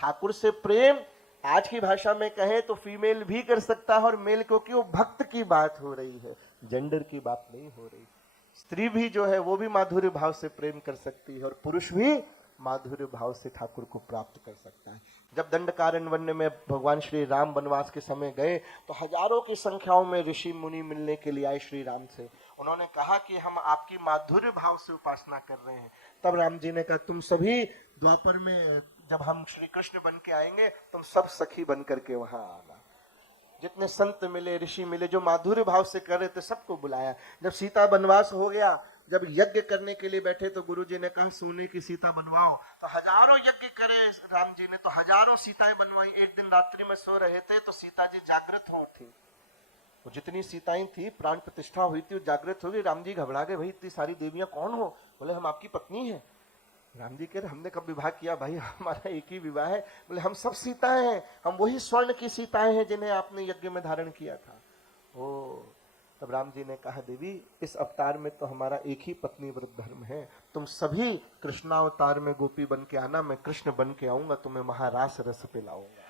ठाकुर से प्रेम आज की भाषा में कहे तो फीमेल भी कर सकता है और मेल, क्योंकि वो भक्त की बात हो रही है, जेंडर की बात नहीं हो रही। स्त्री भी जो है वो भी माधुर्य भाव से प्रेम कर सकती है और पुरुष भी माधुर्य भाव से ठाकुर को प्राप्त कर सकता है। जब दंडकारण्य में भगवान श्री राम वनवास के समय गए तो हजारों की संख्याओं में ऋषि मुनि मिलने के लिए आए श्री राम से। उन्होंने कहा कि हम आपकी माधुर्य भाव से उपासना कर रहे हैं। तब राम जी ने कहा तुम सभी द्वापर में जब हम श्री कृष्ण बन के आएंगे तुम सब सखी बन करके वहां आना। जितने संत मिले, ऋषि मिले, जो माधुर्य भाव से कर रहे थे, सबको बुलाया। जब सीता वनवास हो गया, जब यज्ञ करने के लिए बैठे तो गुरु जी ने कहा सोने की सीता बनवाओ। तो हजारों यज्ञ करे राम जी ने, तो हजारों सीताएं बनवाई। एक दिन रात्रि में सो रहे थे तो सीता जी जागृत हो उठी। वो जितनी सीताएं थी, प्राण प्रतिष्ठा हुई थी, वो जागृत हो गई। राम जी घबरा गए, भाई इतनी सारी देवियां कौन हो? बोले हम आपकी पत्नी है। राम जी कह रहे हमने कब विवाह किया भाई, हमारा एक ही विवाह है। बोले हम सब सीताएं हैं, हम वही स्वर्ण की सीताएं हैं जिन्हें आपने यज्ञ में धारण किया था। ओ तब राम जी ने कहा देवी इस अवतार में तो हमारा एक ही पत्नी व्रत धर्म है, तुम सभी कृष्णावतार में गोपी बन के आना, मैं कृष्ण बन के आऊंगा, तुम्हें महारास रस पिलाऊंगा।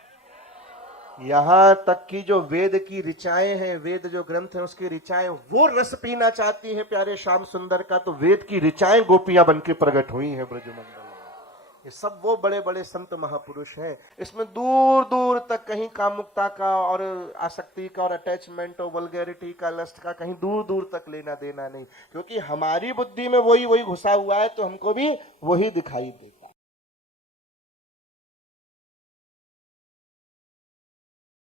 यहां तक कि जो वेद की ऋचाएं हैं, वेद जो ग्रंथ है उसकी ऋचाएं वो रस पीना चाहती हैं प्यारे श्याम सुंदर का, तो वेद की ऋचाएं गोपियां बन के प्रकट हुई हैं ब्रजमंडल में। ये सब वो बड़े बड़े संत महापुरुष हैं। इसमें दूर दूर तक कहीं कामुकता का और आसक्ति का और अटैचमेंट और वल्गैरिटी का, लस्ट का कहीं दूर दूर तक लेना देना नहीं, क्योंकि हमारी बुद्धि में वही घुसा हुआ है तो हमको भी वही दिखाई देगा।